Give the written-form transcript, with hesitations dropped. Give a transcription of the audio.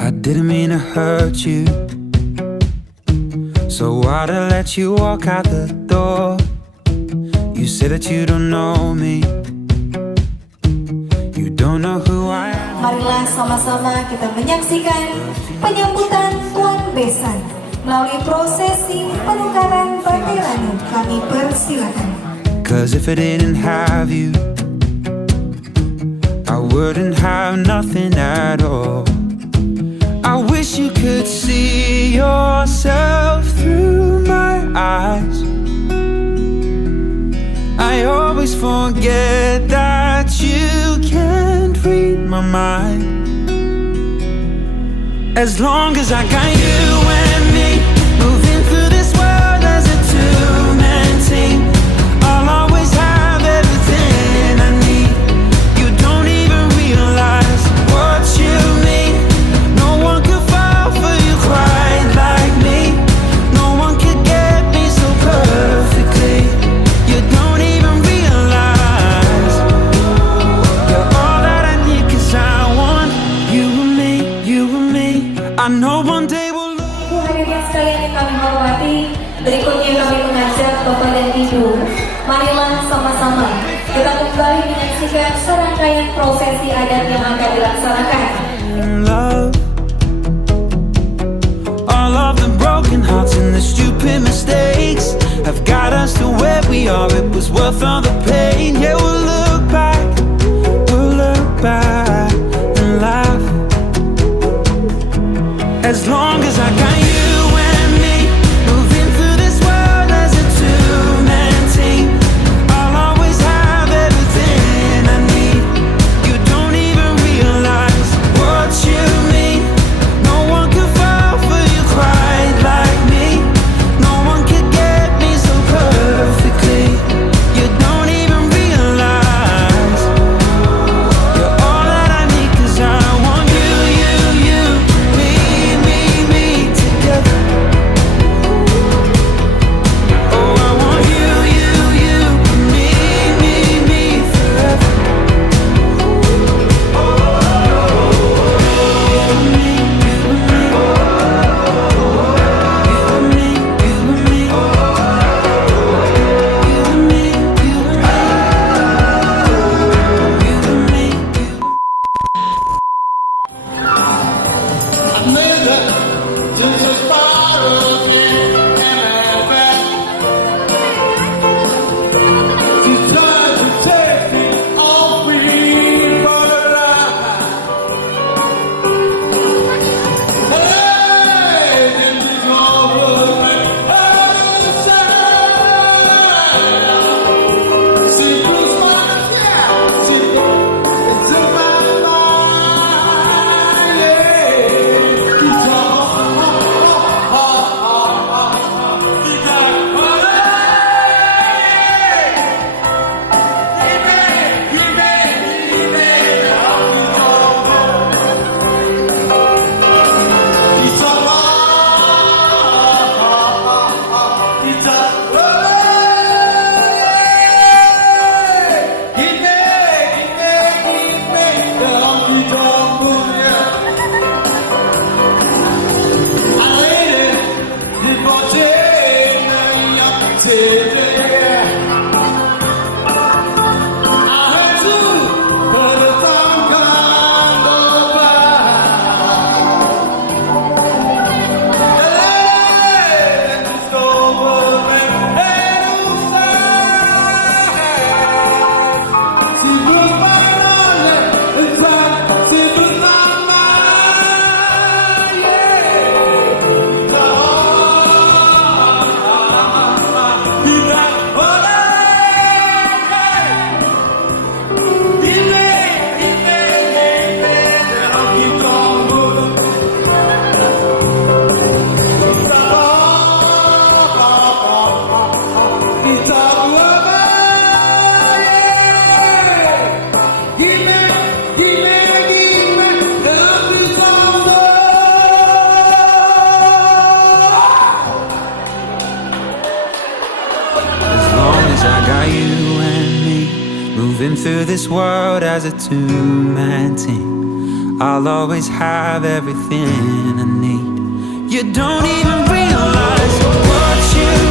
I didn't mean to hurt you, so why'd I let you walk out the door? You say that you don't know me, you don't know who I am. Marilah sama-sama kita menyaksikan penyambutan Tuan Besan melalui prosesi penukaran bagai ranu. Kami persilakan. Cause if I didn't have you, I wouldn't have nothing at all. I wish you could see yourself through my eyes. I always forget that you can't read my mind. As long as I got you and me, moving through this world as a two-man team, I'll always have everything I need. You don't even realize what you mean. No one could fall for you quite like me. No one could get me so perfectly. You don't even realize you're all that I need, cause I want you and me, you and me. I know one day we'll lose. Hadirin sekalian yang kami hormati, berikutnya kami mengajak Bapak dan Ibu, marilah sama-sama kita kembali menyaksikan serangkaian prosesi adat yang akan dilaksanakan. Love, all of the broken hearts and the stupid mistakes have got us to where we are. It was worth all the pain. Yeah, we'll look back and laugh. As long as I got you and me, moving through this world as a two-man team, I'll always have everything I need. You don't even realize what you mean. No one could fall for you quite like me. No one could get me so perfectly. You don't even realize you're all that I need, cause I want you, me together. Oh, I want you, me forever. I got you and me. Moving through this world as a two-man team. I'll always have everything I need. You don't even realize what you